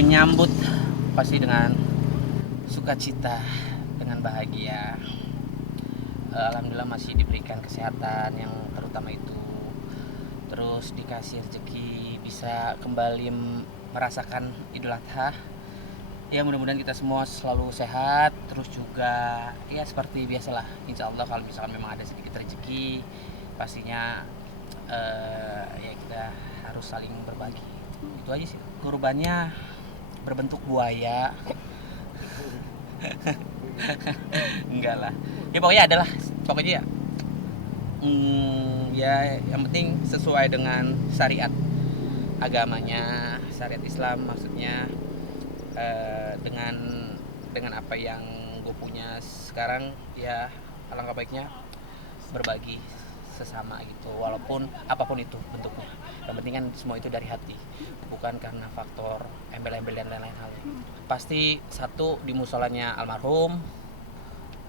menyambut pasti dengan sukacita, dengan bahagia. Alhamdulillah masih diberikan kesehatan yang terutama itu, terus dikasih rezeki bisa kembali merasakan Idul Adha. Ya mudah-mudahan kita semua selalu sehat, terus juga ya seperti biasalah, insya Allah kalau misalkan memang ada sedikit rezeki pastinya ya kita harus saling berbagi. Itu aja sih. Kurbannya berbentuk buaya. Enggak lah, ya pokoknya adalah pokoknya ya, ya yang penting sesuai dengan syariat agamanya, syariat Islam maksudnya. Dengan apa yang gue punya sekarang ya alangkah baiknya berbagi sesama gitu, walaupun apapun itu bentuknya, yang penting kan semua itu dari hati, bukan karena faktor embel-embel dan lain-lain hal. Pasti satu di musolanya almarhum,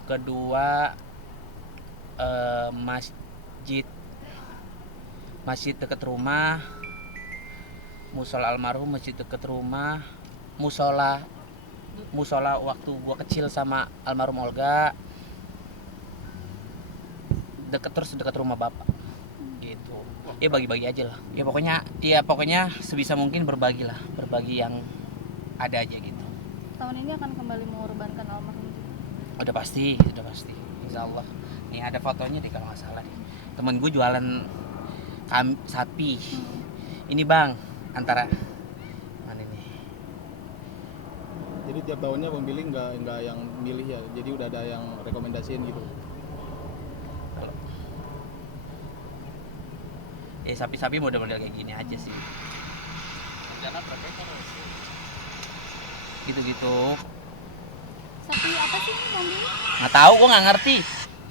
kedua masjid dekat rumah, musola almarhum, masjid dekat rumah, musola waktu gua kecil sama almarhum Olga, dekat rumah bapak gitu. Ya bagi-bagi aja lah, ya pokoknya sebisa mungkin berbagi yang ada aja gitu. Tahun ini akan kembali mengorbankan almarhum juga. Udah pasti insya Allah. Nih ada fotonya deh kalau nggak salah nih, temen gue jualan sapi. Ini bang, antara mana nih? Jadi tiap tahunnya pemilih nggak yang milih ya, jadi udah ada yang rekomendasiin gitu. Sapi-sapi model-model kayak gini aja sih. Gitu-gitu. Sapi apa sih ini Bang Billy? Nggak tahu, gue nggak ngerti.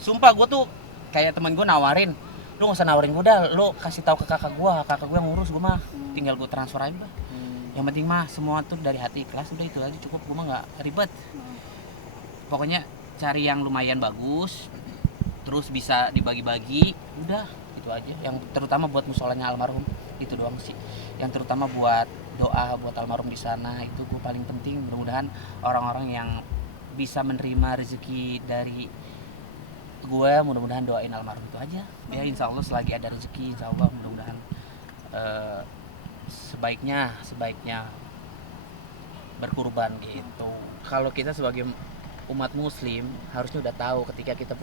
Sumpah gue tuh kayak temen gue nawarin, lu nggak usah nawarin gue dah, lu kasih tahu ke kakak gue yang ngurus, gue mah tinggal gue transfer aja bah. Yang penting mah semua tuh dari hati ikhlas, udah itu aja cukup, gue mah nggak ribet. Pokoknya cari yang lumayan bagus, terus bisa dibagi-bagi, udah itu aja. Yang terutama buat musolanya almarhum itu doang sih. Yang terutama buat doa buat almarhum di sana itu gue paling penting. Mudah-mudahan orang-orang yang bisa menerima rezeki dari gue, mudah-mudahan doain almarhum itu aja ya. Insya Allah selagi ada rezeki, insya Allah mudah-mudahan sebaiknya berkurban gitu. Kalau kita sebagai umat muslim harusnya udah tahu ketika kita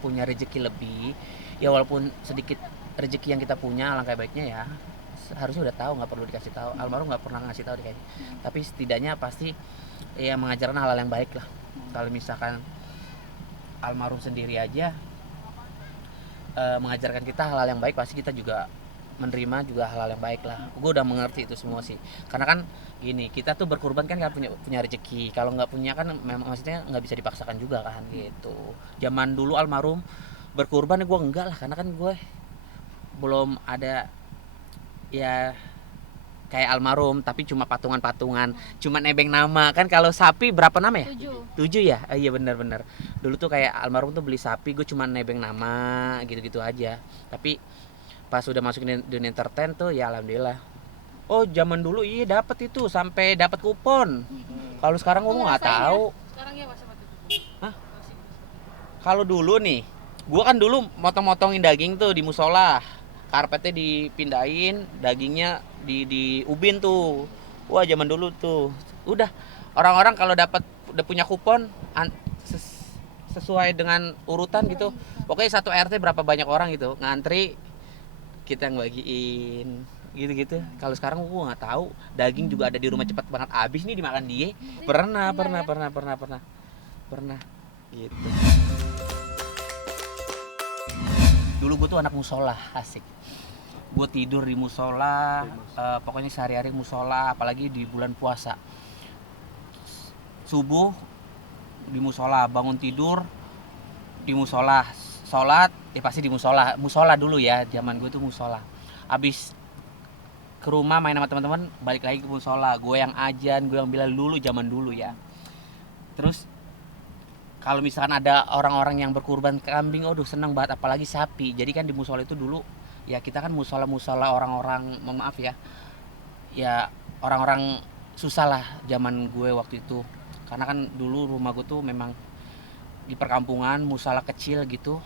punya rezeki lebih, ya walaupun sedikit rezeki yang kita punya, alangkah baiknya ya harusnya udah tahu, nggak perlu dikasih tahu. Almarhum nggak pernah ngasih tahu kayaknya, tapi setidaknya pasti ya mengajarkan hal-hal yang baik lah. Kalau misalkan almarhum sendiri aja mengajarkan kita hal-hal yang baik, pasti kita juga menerima juga hal-hal yang baik lah. Gue udah mengerti itu semua sih, karena kan gini, kita tuh berkurban kan punya rezeki. Kalau nggak punya kan memang maksudnya nggak bisa dipaksakan juga kan gitu. Zaman dulu almarhum berkurban gue enggak lah, karena kan gue belum ada ya kayak almarhum, tapi cuma patungan, cuma nebeng nama kan. Kalau sapi berapa nama ya? 7 ya? Iya benar-benar. Dulu tuh kayak almarhum tuh beli sapi, gue cuma nebeng nama gitu-gitu aja. Tapi pas udah masuk dunia entertain tuh ya alhamdulillah. Oh zaman dulu iya dapat itu sampai dapat kupon. Kalau sekarang gue nggak tahu. Sekarang ya masa mati. Hah? Kalau dulu nih, gue kan dulu motong-motongin daging tuh di musola. Karpetnya dipindahin, dagingnya di ubin tuh. Wah zaman dulu tuh udah orang-orang kalau udah punya kupon sesuai dengan urutan gitu. Pokoknya satu RT berapa banyak orang gitu ngantri, kita ngebagiin gitu-gitu. Kalau sekarang gua nggak tahu, daging juga ada di rumah cepat banget habis nih dimakan dia. Pernah gitu. Dulu gue tuh anak musola, asik. Gue tidur di musola, pokoknya sehari-hari musola, apalagi di bulan puasa. Subuh di musola, bangun tidur di musola, sholat ya pasti di musola dulu ya, zaman gue tuh musola. Abis ke rumah main sama teman-teman, balik lagi ke musola. Gue yang ajan, gue yang bilang dulu zaman dulu ya. Terus kalau misalkan ada orang-orang yang berkurban kambing, aduh seneng banget, apalagi sapi. Jadi kan di musola itu dulu ya, kita kan musola orang-orang, mohon maaf ya, ya orang-orang susah lah zaman gue waktu itu, karena kan dulu rumah gue tuh memang di perkampungan, musola kecil gitu.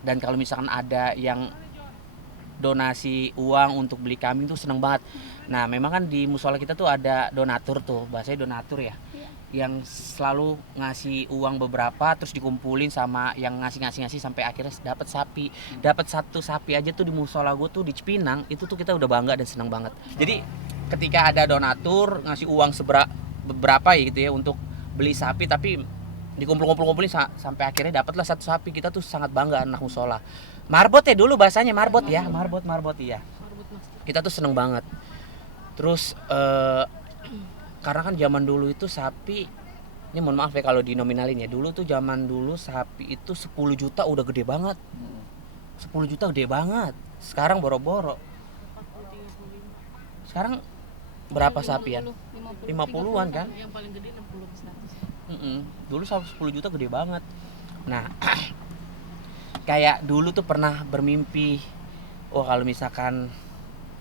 Dan kalau misalkan ada yang donasi uang untuk beli kambing tuh seneng banget. Nah memang kan di musola kita tuh ada donatur tuh, bahasanya donatur ya, yang selalu ngasih uang beberapa terus dikumpulin sama yang ngasih sampai akhirnya dapat sapi. Dapat 1 sapi aja tuh di musola gue tuh di Cipinang, itu tuh kita udah bangga dan seneng banget. Jadi ketika ada donatur ngasih uang beberapa ya gitu ya untuk beli sapi, tapi dikumpulin sampai akhirnya dapatlah 1 sapi, kita tuh sangat bangga anak musola. Marbot ya dulu bahasanya, marbot ya, marbot iya. Kita tuh seneng banget. Terus karena kan zaman dulu itu sapi, ini mohon maaf ya kalau dinominalin ya, dulu tuh zaman dulu sapi itu 10 juta udah gede banget. 10 juta gede banget. Sekarang boro-boro. Sekarang berapa sapi ya? 50-an kan? Yang paling gede 60 Dulu 10 juta gede banget. Nah, kayak dulu tuh pernah bermimpi, kalau misalkan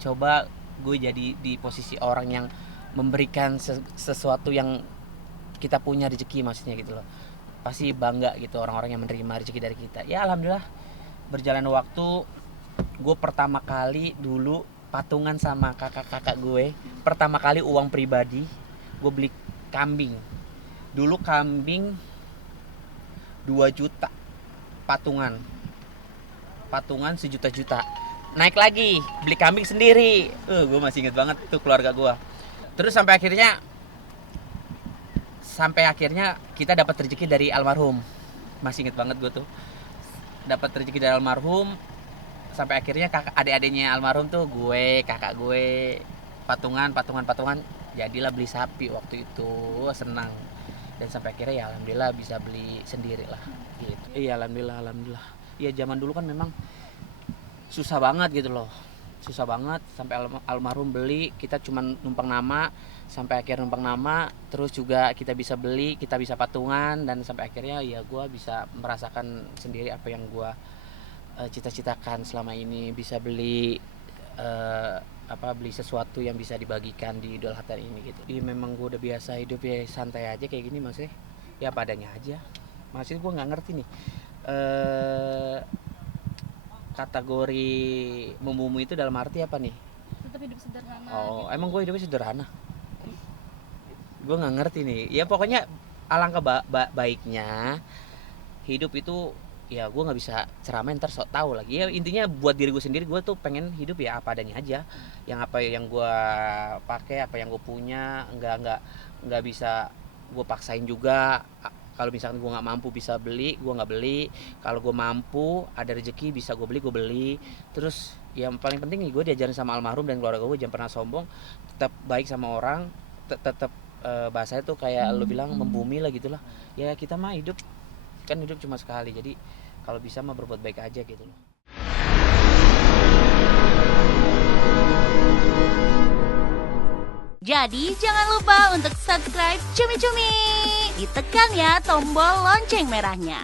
coba gue jadi di posisi orang yang memberikan sesuatu yang kita punya rezeki, maksudnya gitu loh. Pasti bangga gitu orang-orang yang menerima rezeki dari kita. Ya alhamdulillah, berjalan waktu gue pertama kali dulu patungan sama kakak-kakak gue, pertama kali uang pribadi gue beli kambing. Dulu kambing 2 juta patungan sejuta-juta. Naik lagi beli kambing sendiri, gue masih inget banget tuh keluarga gue. Terus sampai akhirnya kita dapat rezeki dari almarhum, masih inget banget gue tuh dapat rezeki dari almarhum. Sampai akhirnya adik-adiknya almarhum tuh gue, kakak gue patungan, jadilah beli sapi waktu itu. Senang. Dan sampai akhirnya ya alhamdulillah bisa beli sendiri lah gitu. Iya alhamdulillah. Iya zaman dulu kan memang susah banget gitu loh. Susah banget sampai almarhum beli, kita cuma numpang nama, sampai akhir numpang nama, terus juga kita bisa beli, kita bisa patungan, dan sampai akhirnya ya gue bisa merasakan sendiri apa yang gue cita-citakan selama ini, bisa beli beli sesuatu yang bisa dibagikan di Idul Adha ini gitu. Iya memang gue udah biasa hidup ya santai aja kayak gini, maksudnya ya padanya aja. Maksudnya gue nggak ngerti nih kategori mumu itu dalam arti apa nih? Tetap hidup sederhana. Emang gue hidupnya sederhana? Gue nggak ngerti nih. Ya pokoknya alangkah baiknya hidup itu, ya gue nggak bisa ceramah ntar sok tahu lagi. Ya intinya buat diri gue sendiri, gue tuh pengen hidup ya apa adanya aja. Yang apa yang gue pakai, apa yang gue punya, nggak bisa gue paksain juga. Kalau misalkan gue nggak mampu bisa beli, gue nggak beli. Kalau gue mampu, ada rezeki bisa gue beli. Terus yang paling penting nih, gue diajarin sama almarhum dan keluarga gue jangan pernah sombong, tetap baik sama orang, tetap bahasanya tuh kayak lo bilang membumi lah gitulah. Ya kita mah hidup cuma sekali, jadi kalau bisa mah berbuat baik aja gitu loh. Jadi jangan lupa untuk subscribe Cumi Cumi. Ditekan ya tombol lonceng merahnya.